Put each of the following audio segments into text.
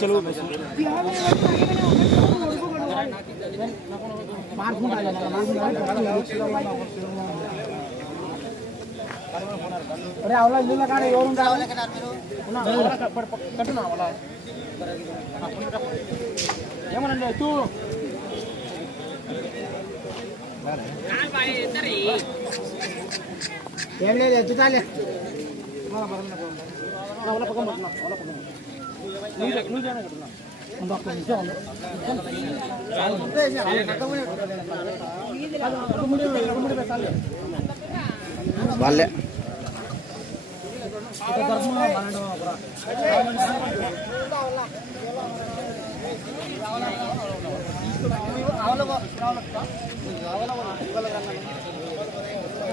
చదువు మార్చుకుంటా మార్చుకుంటా అరే అవలా ఇల్లు కాడ ఎవరు కట్టున్నా వాళ్ళ ఏమనండి తూ ఏం లేదు ఎత్తుతాలే వాళ్ళ పక్కన పట్టున్నా వాళ్ళ పక్కన నువ్వు నువ్వు చేయనా కట్టున్నా ఒక్క నిమిషం ఉండు. రెండు మూడు రెండు పెట్టాలి వాళ్ళే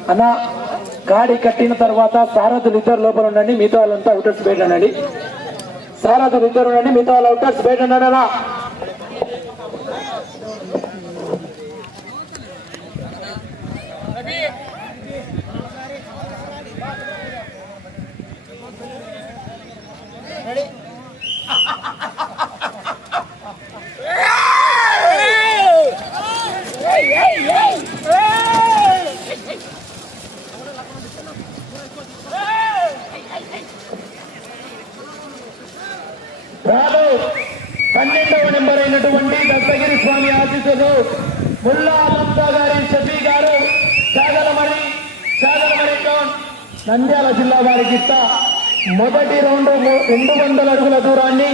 అన్న గాడి కట్టిన తర్వాత సారథులు ఇద్దరు లోపల ఉండండి మిగతా వాళ్ళంతా అవుటర్స్ బయట ఉండండి. సారథులు ఇద్దరు ఉండండి మిగతా వాళ్ళు అవుటర్స్ బయట ఉండండి అన్న. రాదు పన్నెండవ నెంబర్ అయినటువంటి దత్తగిరి స్వామి ఆశీస్సులు ముల్లా మమతా గారి షఫీ గారు చాగలమణి చాగలమణి టౌన్ నంద్యాల జిల్లా వారికి మొదటి రెండు రెండు వందల అడుగుల దూరాన్ని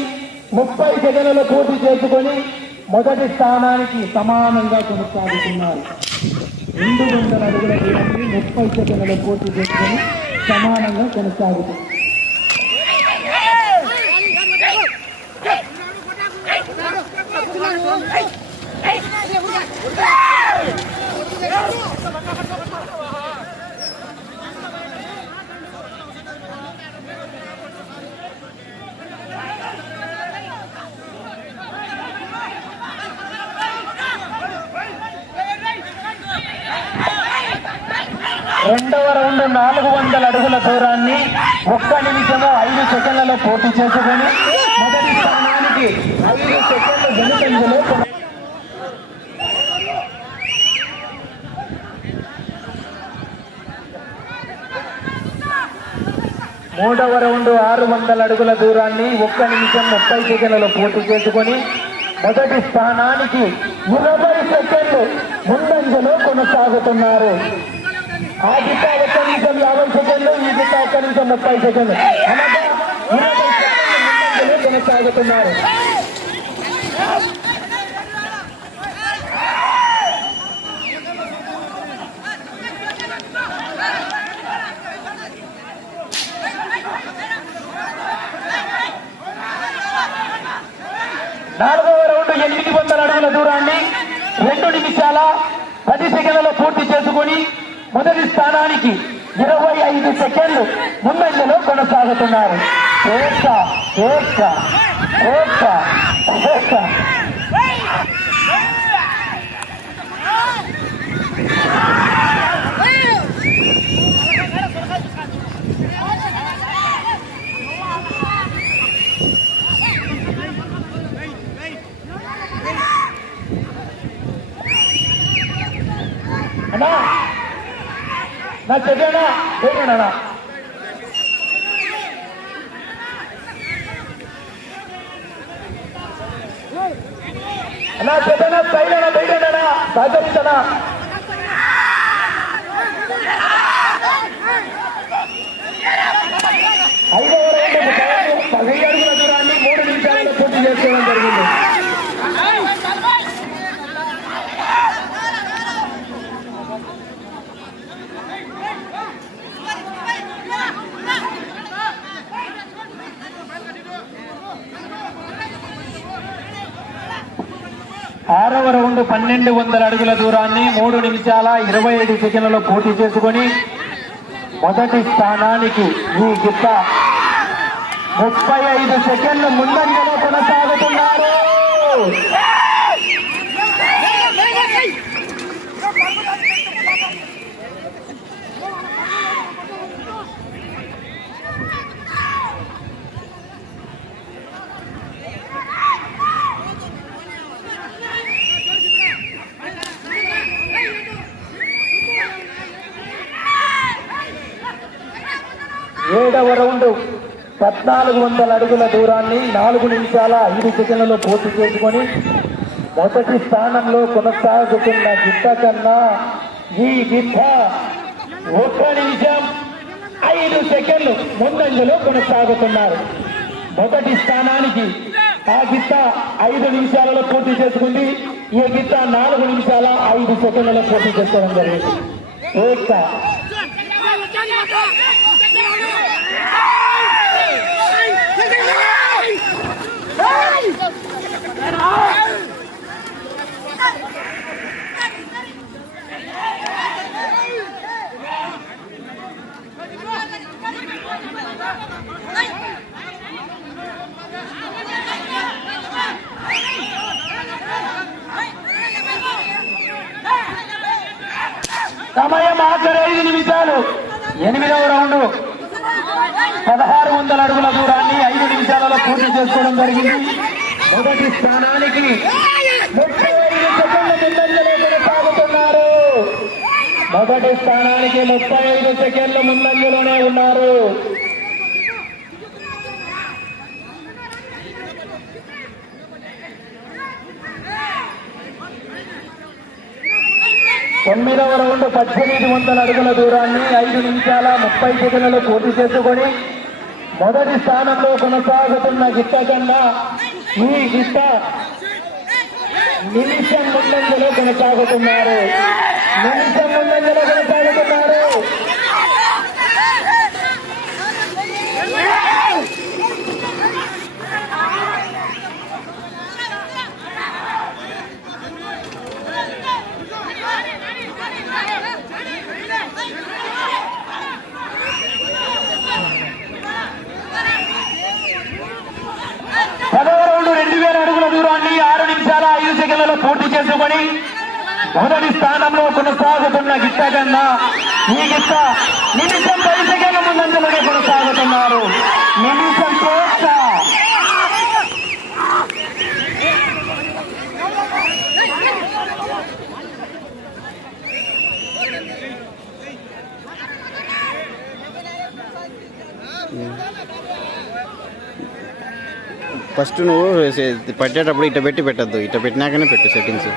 ముప్పై సెకండ్లలో పూర్తి చేసుకొని మొదటి స్థానానికి సమానంగా కొనసాగుతున్నారు. రెండు వందల అడుగుల దూరాన్ని ముప్పై సెకండ్ల పోటీ చేసుకొని సమానంగా కొనసాగుతుంది. నాలుగు వందల అడుగుల దూరాన్ని ఒక్క నిమిషము ఐదు సెకండ్లలో పోటీ చేసుకొని మొదటి స్థానానికి ఐదు సెకండ్ల వెనుకంజలో మూడవ రౌండ్ ఆరు వందల అడుగుల దూరాన్ని ఒక్క నిమిషం ముప్పై సెకండ్లలో పూర్తి చేసుకొని మొదటి స్థానానికి ఇరవై సెకండ్లు ముందంజలో కొనసాగుతున్నారు. ఆ కనీసం యాభై సెకండ్లు ఈ దిశ కనీసం ముప్పై సెకండ్లు? కొనసాగుతున్నారు. నాలుగవ రౌండ్ ఎనిమిది వందల అడుగుల దూరాన్ని రెండు నిమిషాల పది సెకండ్లలో పూర్తి చేసుకుని మొదటి స్థానానికి ఇరవై ఐదు సెకండ్లు ముందంజలో కొనసాగుతున్నారు స్వేచ్ఛ స్వేచ్ఛ స్వేచ్ఛ స్వేచ్ఛ అన్నా నా చెయ్యనా వేయనా అన్నా చెయ్యనా సైడనా బయటనా సహకరించనా ఆరవ రౌండ్ పన్నెండు వందల అడుగుల దూరాన్ని మూడు నిమిషాల ఇరవై ఐదు సెకండ్లలో పోటీ చేసుకొని మొదటి స్థానానికి ఈ గిత్త ముప్పై ఐదు సెకండ్లు ముందంజలో కొనసాగుతున్నారు. పద్నాలుగు వందల అడుగుల దూరాన్ని నాలుగు నిమిషాల ఐదు సెకండ్లలో పూర్తి చేసుకొని మొదటి స్థానంలో కొనసాగుతున్న గిట్ట కన్నా ఈ గిట్ట ఒక్క నిమిషం ఐదు సెకండ్లు ముందంజలో కొనసాగుతున్నారు. మొదటి స్థానానికి ఆ గిత్త ఐదు నిమిషాలలో పూర్తి చేసుకుంది. ఈ గిత్త నాలుగు నిమిషాల ఐదు సెకండ్లలో పూర్తి చేసుకోవడం జరిగింది. ఏక సమయం ఆఖరి ఐదు నిమిషాలు. ఎనిమిదవ రౌండ్. పదహారు వందల అడుగుల దూరాన్ని ఐదు నిమిషాలలో పూర్తి చేసుకోవడం జరిగింది. మొదటి స్థానానికి ముప్పై ఐదు సెకండ్ల ముందంజలో కొనసాగుతున్నారు. మొదటి స్థానానికి ముప్పై ఐదు సెకండ్ల ముందంజలోనే ఉన్నారు. తొమ్మిదవ రౌండ్ పద్దెనిమిది వందల అడుగుల దూరాన్ని ఐదు నిమిషాల ముప్పై సెకండ్లు పూర్తి చేసుకొని మొదటి స్థానంలో కొనసాగుతున్న గిట్ట కన్నా ఈ గిట్ట నిమిషం ముందంజలో కొనసాగుతున్నారు. నిమిషం ముందంజలో కొనసాగుతున్నారు పదవ రౌండ్ రెండు వేల అడుగుల దూరాన్ని ఆరు నిమిషాల ఐదు సెకండ్లలో పూర్తి చేసుకొని మొదటి స్థానంలో కొనసాగుతున్న గిట్ట కన్నా ఈ గిట్ట నిమిషం పది సెకండ్ల ముందంజలోనే కొనసాగుతున్నారు. నిమిషం కోస్త ఫస్ట్ నువ్వు సే- పట్టేటప్పుడు ఇట్ట పెట్టి పెట్టద్దు. ఇట్ట పెట్టినాకనే పెట్టు సెట్టింగ్స్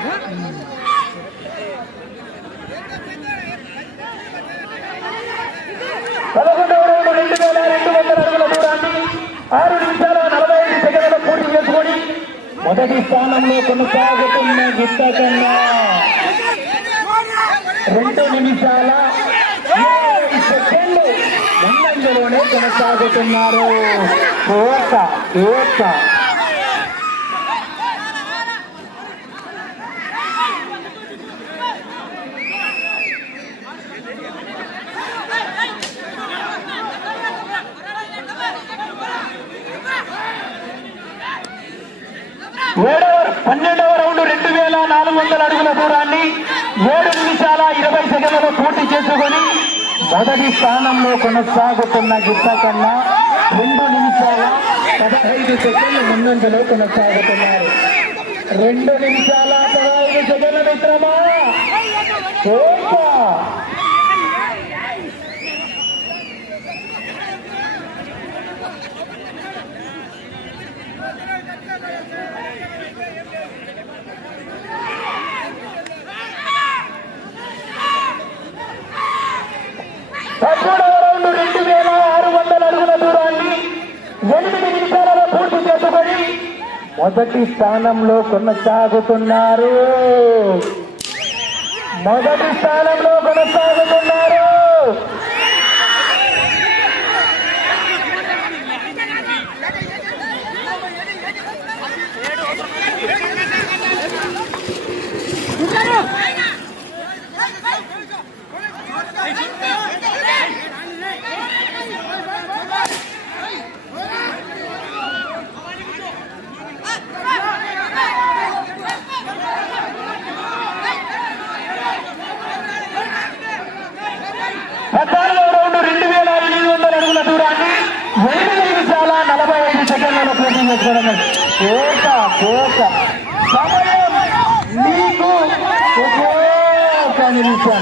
మొదటి స్థానంలో కొనసాగుతున్న గిట్ట కన్నా రెండు నిమిషాల ముందంజలోనే కొనసాగుతున్నారు యువత యువత ఏడవ పన్నెండవ రౌండ్ రెండు వేల నాలుగు వందల అడుగుల దూరాన్ని ఏడు నిమిషాల ఇరవై సెకండ్లలో పూర్తి చేసుకొని మొదటి స్థానంలో కొనసాగుతున్న గిట్ట కన్నా రెండు నిమిషాల పదహైదు సెకండ్ల ముందంజలో కొనసాగుతున్నారు. రెండు నిమిషాల పదహైదు సెకండ్ల మిత్రమా ఓపా పదమూడవ రౌండ్ రెండు వేల ఆరు వందల అడుగుల దూరాన్ని ఎనిమిది నిమిషాలలో పూర్తి చేసుకొని మొదటి స్థానంలో కొనసాగుతున్నారు. మొదటి స్థానంలో కొనసాగుతున్నారు. Força, força. Trabalhando. Ligo. Força, Nilson.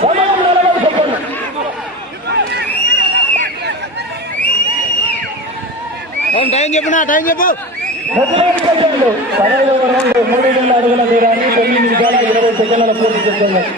Olha time చెప్పునా time చెప్పు. పదహైదు సెకండ్లు. రౌండ్ మూడు వేల అడుగుల దూరాన్ని తొమ్మిది నిమిషాల ఇరవై సెకండ్ల పూర్తి చేస్తున్నారు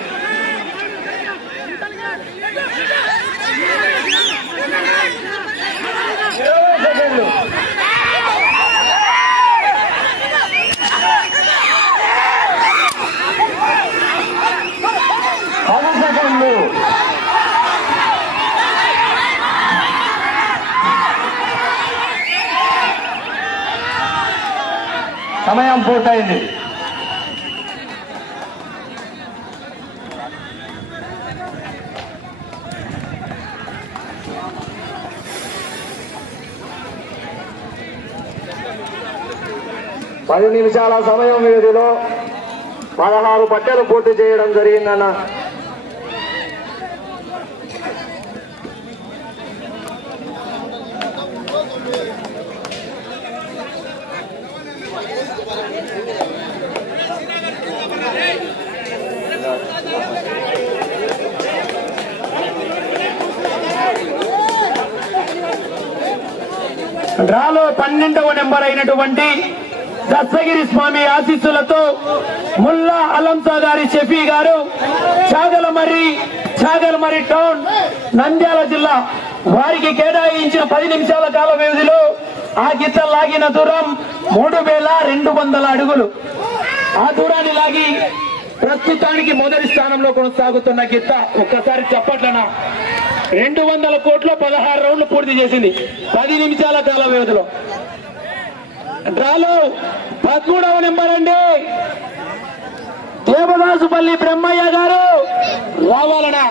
సమయం పూర్తయింది. పది నిమిషాల సమయం వ్యవధిలో పదహారు పట్టెలు పూర్తి చేయడం జరిగిందన్న డ్రాలో పన్నెండవ నెంబర్ అయినటువంటి దత్తగిరి స్వామి ఆశీస్సులతో ముల్లా అలంసా గారి షఫీ గారు చాగలమర్రి చాగలమర్రి టౌన్ నంద్యాల జిల్లా. వారికి కేటాయించిన పది నిమిషాల కాల వ్యవధిలో ఆ గిత్త లాగిన దూరం మూడు వేల రెండు వందల అడుగులు. ఆ దూరాన్ని లాగి ప్రస్తుతానికి మొదటి స్థానంలో కొనసాగుతున్న గిత్త ఒక్కసారి చెప్పట్లనా రెండు వందల కోట్లు పదహారు రౌండ్లు పూర్తి చేసింది. పది నిమిషాల కాల వ్యవధిలో. డ్రాలో పదమూడవ నెంబర్ అండి. దేవదాసుపల్లి బ్రహ్మయ్య గారు రావాలనా?